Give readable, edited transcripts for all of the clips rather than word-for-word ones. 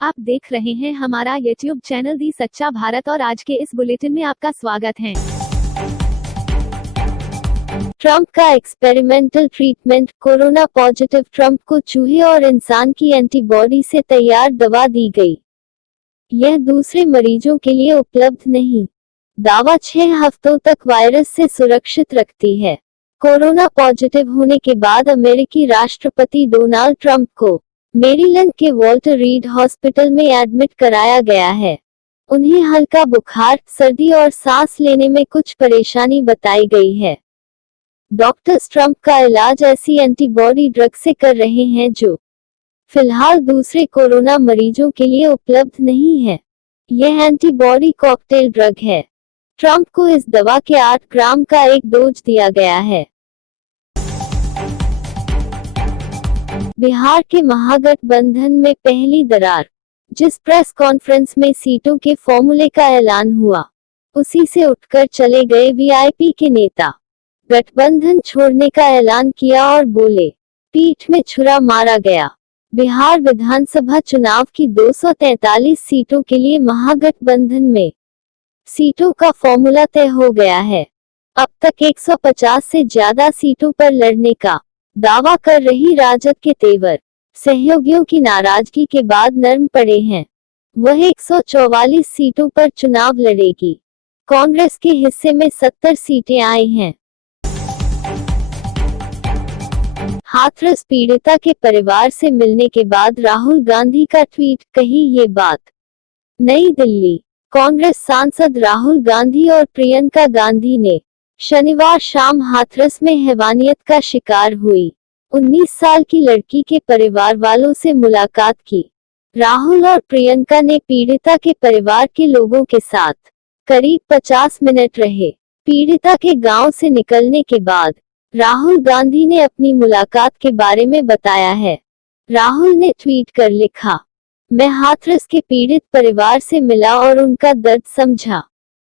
आप देख रहे हैं हमारा YouTube चैनल दी सच्चा भारत और आज के इस बुलेटिन में आपका स्वागत है। ट्रंप का experimental treatment. Corona positive Trump को चूहे और इंसान की एंटीबॉडी से तैयार दवा दी गई। यह दूसरे मरीजों के लिए उपलब्ध नहीं। दावा 6 हफ्तों तक वायरस से सुरक्षित रखती है। कोरोना पॉजिटिव होने के बाद अमेरिकी राष्ट्रपति डोनाल्ड ट्रंप को मेरीलैंड के वॉल्टर रीड हॉस्पिटल में एडमिट कराया गया है। उन्हें हल्का बुखार, सर्दी और सांस लेने में कुछ परेशानी बताई गई है। डॉक्टर्स ट्रंप का इलाज ऐसी एंटीबॉडी ड्रग से कर रहे हैं जो फिलहाल दूसरे कोरोना मरीजों के लिए उपलब्ध नहीं है। यह एंटीबॉडी कॉकटेल ड्रग है। ट्रंप को इस दवा के 8 ग्राम का एक डोज दिया गया है। बिहार के महागठबंधन में पहली दरार। जिस प्रेस कॉन्फ्रेंस में सीटों के फॉर्मूले का ऐलान हुआ, उसी से उठकर चले गए वीआईपी के नेता। गठबंधन छोड़ने का ऐलान किया और बोले, पीठ में छुरा मारा गया। बिहार विधानसभा चुनाव की 243 सीटों के लिए महागठबंधन में सीटों का फॉर्मूला तय हो गया है। अब तक 150 से ज्यादा सीटों पर लड़ने का दावा कर रही राजद के तेवर सहयोगियों की नाराजगी के बाद नरम पड़े हैं। वह 144 सीटों पर चुनाव लड़ेगी। कांग्रेस के हिस्से में 70 सीटें आई हैं। हाथरस पीड़िता के परिवार से मिलने के बाद राहुल गांधी का ट्वीट, कही ये बात। नई दिल्ली। कांग्रेस सांसद राहुल गांधी और प्रियंका गांधी ने शनिवार शाम हाथरस में हैवानियत का शिकार हुई 19 साल की लड़की के परिवार वालों से मुलाकात की। राहुल और प्रियंका ने पीड़िता के परिवार के लोगों के साथ करीब 50 मिनट रहे। पीड़िता के गांव से निकलने के बाद राहुल गांधी ने अपनी मुलाकात के बारे में बताया है। राहुल ने ट्वीट कर लिखा, मैं हाथरस के पीड़ित परिवार से मिला और उनका दर्द समझा।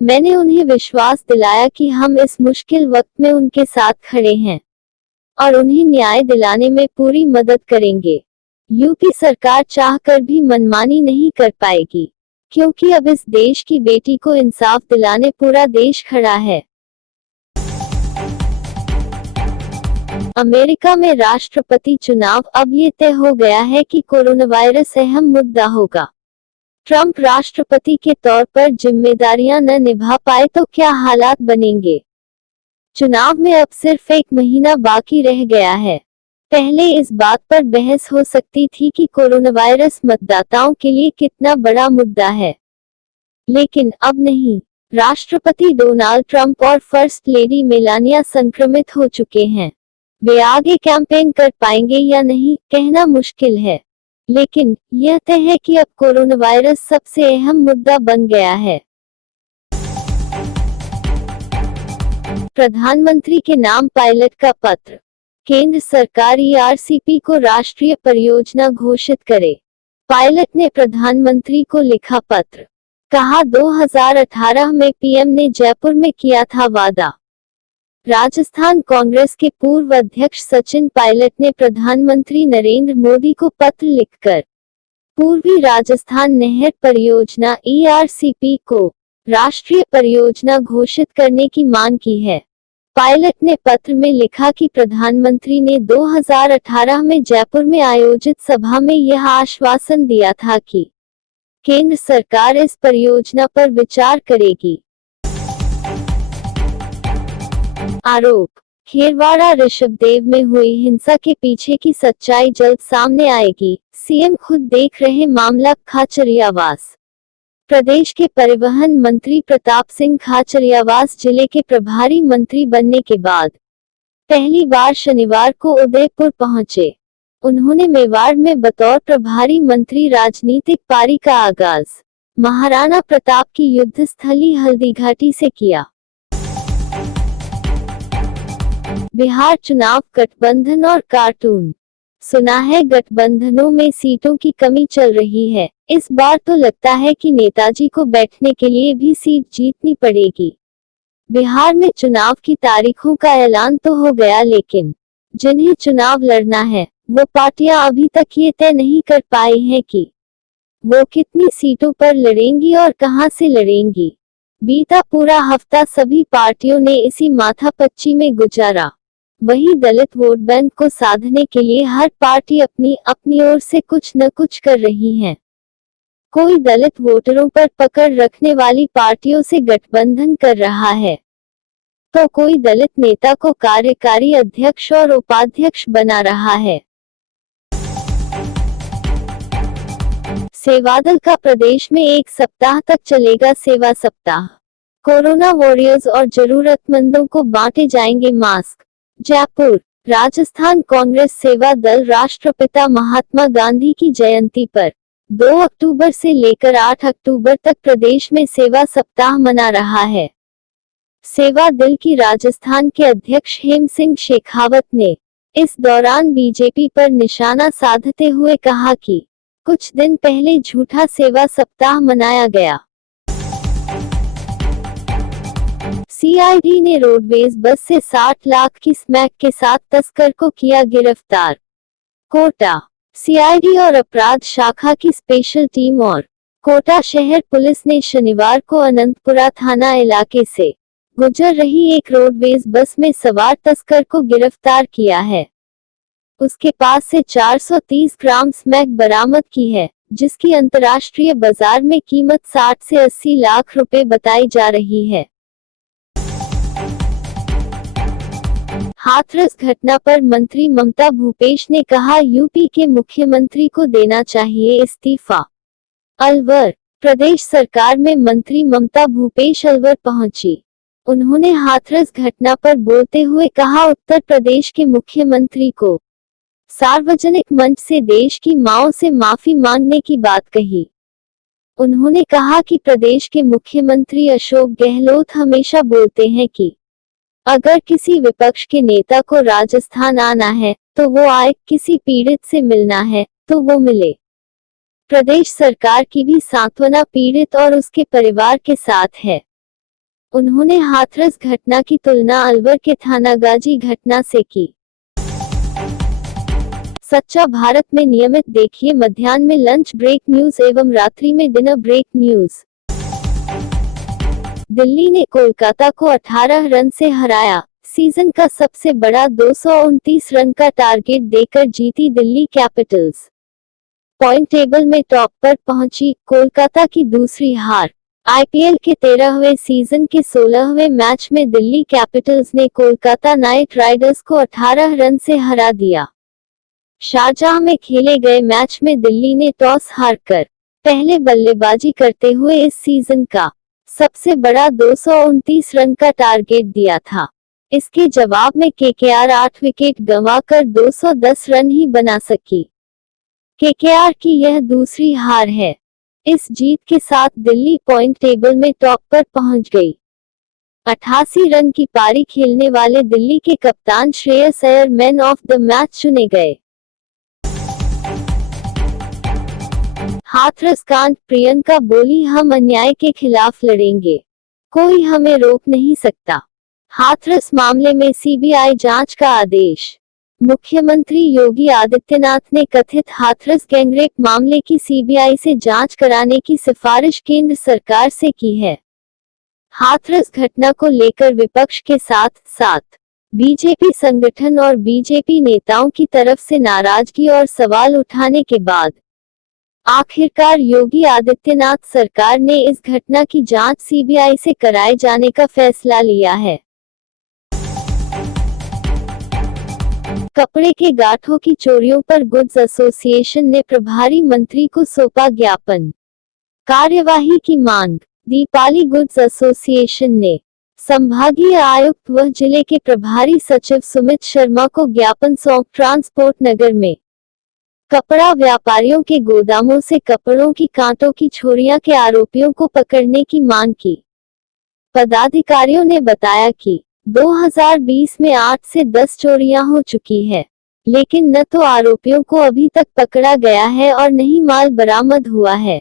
मैंने उन्हें विश्वास दिलाया कि हम इस मुश्किल वक्त में उनके साथ खड़े हैं और उन्हें न्याय दिलाने में पूरी मदद करेंगे। यूपी सरकार चाहकर भी मनमानी नहीं कर पाएगी, क्योंकि अब इस देश की बेटी को इंसाफ दिलाने पूरा देश खड़ा है। अमेरिका में राष्ट्रपति चुनाव। अब ये तय हो गया है कि कोरोना वायरस अहम मुद्दा होगा। ट्रंप राष्ट्रपति के तौर पर जिम्मेदारियां न निभा पाए तो क्या हालात बनेंगे। चुनाव में अब सिर्फ 1 महीना बाकी रह गया है। पहले इस बात पर बहस हो सकती थी कि कोरोना वायरस मतदाताओं के लिए कितना बड़ा मुद्दा है, लेकिन अब नहीं। राष्ट्रपति डोनाल्ड ट्रंप और फर्स्ट लेडी मेलानिया संक्रमित हो चुके हैं। वे आगे कैंपेन कर पाएंगे या नहीं, कहना मुश्किल है, लेकिन यह तय है कि अब कोरोना वायरस सबसे अहम मुद्दा बन गया है। प्रधानमंत्री के नाम पायलट का पत्र। केंद्र सरकार ईआरसीपी को राष्ट्रीय परियोजना घोषित करे। पायलट ने प्रधानमंत्री को लिखा पत्र। कहा, 2018 में पीएम ने जयपुर में किया था वादा। राजस्थान कांग्रेस के पूर्व अध्यक्ष सचिन पायलट ने प्रधानमंत्री नरेंद्र मोदी को पत्र लिखकर पूर्वी राजस्थान नहर परियोजना ईआरसीपी को राष्ट्रीय परियोजना घोषित करने की मांग की है। पायलट ने पत्र में लिखा कि प्रधानमंत्री ने 2018 में जयपुर में आयोजित सभा में यह आश्वासन दिया था कि केंद्र सरकार इस परियोजना पर विचार करेगी। आरोप। खेरवाड़ा ऋषभदेव में हुई हिंसा के पीछे की सच्चाई जल्द सामने आएगी, सीएम खुद देख रहे मामला। खाचरियावास। प्रदेश के परिवहन मंत्री प्रताप सिंह खाचरियावास जिले के प्रभारी मंत्री बनने के बाद पहली बार शनिवार को उदयपुर पहुंचे। उन्होंने मेवाड़ में बतौर प्रभारी मंत्री राजनीतिक पारी का आगाज महाराणा प्रताप की युद्धस्थली हल्दीघाटी से किया। बिहार चुनाव, गठबंधन और कार्टून। सुना है गठबंधनों में सीटों की कमी चल रही है। इस बार तो लगता है कि नेताजी को बैठने के लिए भी सीट जीतनी पड़ेगी। बिहार में चुनाव की तारीखों का ऐलान तो हो गया, लेकिन जिन्हें चुनाव लड़ना है वो पार्टियां अभी तक ये तय नहीं कर पाई हैं कि वो कितनी सीटों पर लड़ेंगी और कहां से लड़ेंगी। बीता पूरा हफ्ता सभी पार्टियों ने इसी माथापच्ची में गुजारा। वहीं दलित वोट बैंक को साधने के लिए हर पार्टी अपनी अपनी ओर से कुछ न कुछ कर रही है। कोई दलित वोटरों पर पकड़ रखने वाली पार्टियों से गठबंधन कर रहा है, तो कोई दलित नेता को कार्यकारी अध्यक्ष और उपाध्यक्ष बना रहा है। सेवादल का प्रदेश में 1 सप्ताह तक चलेगा सेवा सप्ताह। कोरोना वॉरियर्स और जरूरतमंदों को बांटे जाएंगे मास्क। जयपुर। राजस्थान कांग्रेस सेवा दल राष्ट्रपिता महात्मा गांधी की जयंती पर 2 अक्टूबर से लेकर 8 अक्टूबर तक प्रदेश में सेवा सप्ताह मना रहा है। सेवा दल की राजस्थान के अध्यक्ष हेम सिंह शेखावत ने इस दौरान बीजेपी पर निशाना साधते हुए कहा कि कुछ दिन पहले झूठा सेवा सप्ताह मनाया गया। सीआईडी ने रोडवेज बस से 60 लाख की स्मैक के साथ तस्कर को किया गिरफ्तार। कोटा। सीआईडी और अपराध शाखा की स्पेशल टीम और कोटा शहर पुलिस ने शनिवार को अनंतपुरा थाना इलाके से गुजर रही एक रोडवेज बस में सवार तस्कर को गिरफ्तार किया है। उसके पास से 430 ग्राम स्मैक बरामद की है, जिसकी अंतर्राष्ट्रीय बाजार में कीमत 60 से 80 लाख रुपए बताई जा रही है। हाथरस घटना पर मंत्री ममता भूपेश ने कहा, यूपी के मुख्यमंत्री को देना चाहिए इस्तीफा। अलवर। प्रदेश सरकार में मंत्री ममता भूपेश अलवर पहुंची। उन्होंने हाथरस घटना पर बोलते हुए कहा, उत्तर प्रदेश के मुख्यमंत्री को सार्वजनिक मंच से देश की मांओं से माफी मांगने की बात कही। उन्होंने कहा कि प्रदेश के मुख्यमंत्री अशोक गहलोत हमेशा बोलते हैं कि अगर किसी विपक्ष के नेता को राजस्थान आना है तो वो आए, किसी पीड़ित से मिलना है तो वो मिले। प्रदेश सरकार की भी सांत्वना पीड़ित और उसके परिवार के साथ है। उन्होंने हाथरस घटना की तुलना अलवर के थानागाजी घटना से की। सच्चा भारत में नियमित देखिए मध्याह्न में लंच ब्रेक न्यूज एवं रात्रि में डिनर ब्रेक न्यूज। दिल्ली ने कोलकाता को 18 रन से हराया। सीजन का सबसे बड़ा 229 रन का टारगेट देकर जीती दिल्ली कैपिटल्स। पॉइंट टेबल में टॉप पर पहुंची कोलकाता की दूसरी हार। आईपीएल के 13वें सीजन के 16वें मैच में दिल्ली कैपिटल्स ने कोलकाता नाइट राइडर्स को 18 रन से हरा दिया। शारजाह में खेले गए मैच में दिल्ली ने टॉस हारकर पहले बल्लेबाजी करते हुए इस सीजन का सबसे बड़ा 229 रन का टारगेट दिया था। इसके जवाब में केकेआर 8 विकेट गंवाकर 210 रन ही बना सकी। केकेआर की यह दूसरी हार है। इस जीत के साथ दिल्ली पॉइंट टेबल में टॉप पर पहुंच गई। 88 रन की पारी खेलने वाले दिल्ली के कप्तान Shreyas Iyer man of the match चुने गए। हाथरस कांड। प्रियंका बोली, हम अन्याय के खिलाफ लड़ेंगे, कोई हमें रोक नहीं सकता। हाथरस मामले में सीबीआई जांच का आदेश। मुख्यमंत्री योगी आदित्यनाथ ने कथित हाथरस गैंगरेप मामले की सीबीआई से जांच कराने की सिफारिश केंद्र सरकार से की है। हाथरस घटना को लेकर विपक्ष के साथ साथ बीजेपी संगठन और बीजेपी नेताओं की तरफ से नाराजगी और सवाल उठाने के बाद आखिरकार योगी आदित्यनाथ सरकार ने इस घटना की जांच सीबीआई से कराए जाने का फैसला लिया है। कपड़े के गांठों की चोरियों पर गुड्स एसोसिएशन ने प्रभारी मंत्री को सौंपा ज्ञापन। कार्यवाही की मांग। दीपाली गुड्स एसोसिएशन ने संभागीय आयुक्त व जिले के प्रभारी सचिव सुमित शर्मा को ज्ञापन सौंप ट्रांसपोर्ट नगर में कपड़ा व्यापारियों के गोदामों से कपड़ों की कांटों की चोरियां के आरोपियों को पकड़ने की मांग की। पदाधिकारियों ने बताया कि 2020 में 8 से 10 चोरियां हो चुकी है, लेकिन न तो आरोपियों को अभी तक पकड़ा गया है और न ही माल बरामद हुआ है।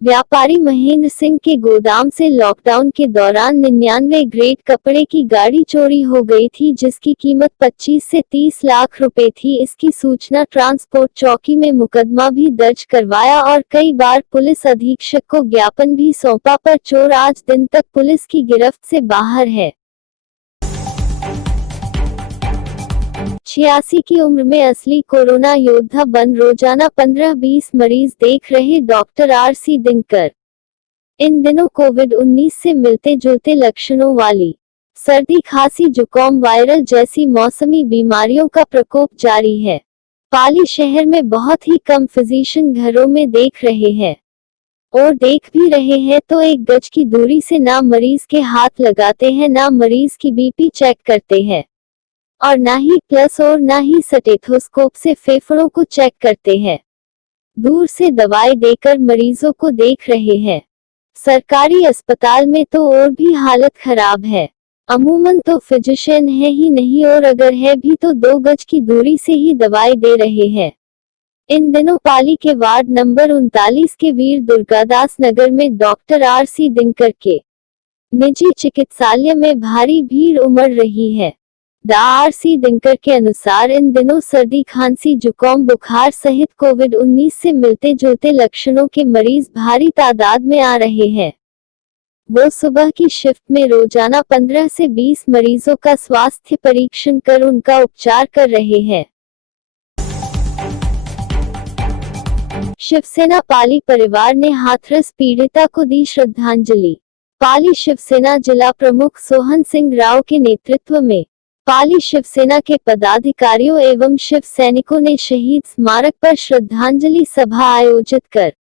व्यापारी महेंद्र सिंह के गोदाम से लॉकडाउन के दौरान 99 ग्रेड कपड़े की गाड़ी चोरी हो गई थी, जिसकी कीमत 25 से 30 लाख रुपए थी। इसकी सूचना ट्रांसपोर्ट चौकी में मुकदमा भी दर्ज करवाया और कई बार पुलिस अधीक्षक को ज्ञापन भी सौंपा, पर चोर आज दिन तक पुलिस की गिरफ्त से बाहर है। 86 की उम्र में असली कोरोना योद्धा बन रोजाना 15-20 मरीज देख रहे डॉक्टर आरसी दिनकर। इन दिनों कोविड-19 से मिलते जुलते लक्षणों वाली सर्दी, खांसी, जुकाम, वायरल जैसी मौसमी बीमारियों का प्रकोप जारी है। पाली शहर में बहुत ही कम फिजिशियन घरों में देख रहे हैं, और देख भी रहे हैं तो 1 गज की दूरी से ना मरीज के हाथ लगाते हैं, ना मरीज की बीपी चेक करते हैं, और ना ही प्लस और ना ही स्टेथोस्कोप से फेफड़ों को चेक करते हैं। दूर से दवाई देकर मरीजों को देख रहे हैं। सरकारी अस्पताल में तो और भी हालत खराब है। अमूमन तो फिजिशियन है ही नहीं, और अगर है भी तो 2 गज की दूरी से ही दवाई दे रहे हैं। इन दिनों पाली के वार्ड नंबर 39 के वीर दुर्गादास नगर में डॉक्टर आरसी दिनकर के निजी चिकित्सालय में भारी भीड़ उमड़ रही है। आरसी दिनकर के अनुसार इन दिनों सर्दी, खांसी, जुकाम, बुखार सहित कोविड-19 से मिलते जुलते लक्षणों के मरीज भारी तादाद में आ रहे हैं। वो सुबह की शिफ्ट में रोजाना 15 से 20 मरीजों का स्वास्थ्य परीक्षण कर उनका उपचार कर रहे हैं। शिवसेना पाली परिवार ने हाथरस पीड़िता को दी श्रद्धांजलि। पाली शिवसेना जिला प्रमुख सोहन सिंह राव के नेतृत्व में पाली शिवसेना के पदाधिकारियों एवं शिव सैनिकों ने शहीद स्मारक पर श्रद्धांजलि सभा आयोजित कर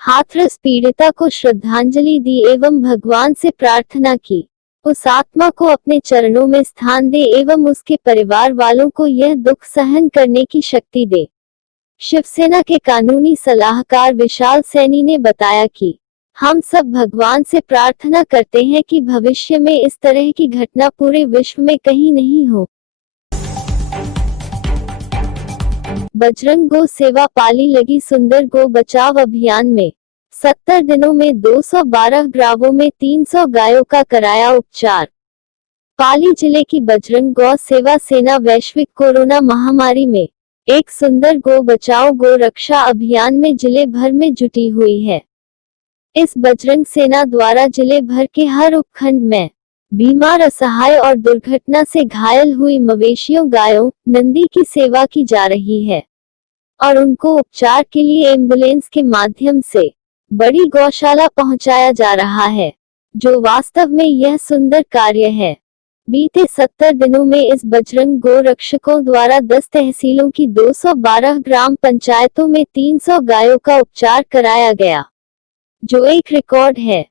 हाथरस पीड़िता को श्रद्धांजलि दी एवं भगवान से प्रार्थना की उस आत्मा को अपने चरणों में स्थान दे एवं उसके परिवार वालों को यह दुख सहन करने की शक्ति दे। शिवसेना के कानूनी सलाहकार विशाल सैनी ने बताया कि हम सब भगवान से प्रार्थना करते हैं कि भविष्य में इस तरह की घटना पूरे विश्व में कहीं नहीं हो। बजरंग गौ सेवा पाली लगी सुंदर गौ बचाव अभियान में 70 दिनों में 212 गांवों में 300 गायों का कराया उपचार। पाली जिले की बजरंग गौ सेवा सेना वैश्विक कोरोना महामारी में एक सुंदर गौ बचाओ गौ रक्षा अभियान में जिले भर में जुटी हुई है। इस बजरंग सेना द्वारा जिले भर के हर उपखंड में बीमार, असहाय और दुर्घटना से घायल हुई मवेशियों, गायों, नंदी की सेवा की जा रही है और उनको उपचार के लिए एम्बुलेंस के माध्यम से बड़ी गौशाला पहुंचाया जा रहा है, जो वास्तव में यह सुंदर कार्य है। बीते 70 दिनों में इस बजरंग गौ रक्षकों द्वारा 10 तहसीलों की 212 ग्राम पंचायतों में 300 गायों का उपचार कराया गया, जो एक रिकॉर्ड है।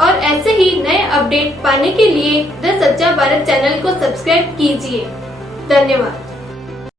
और ऐसे ही नए अपडेट पाने के लिए द सच्चा भारत चैनल को सब्सक्राइब कीजिए। धन्यवाद।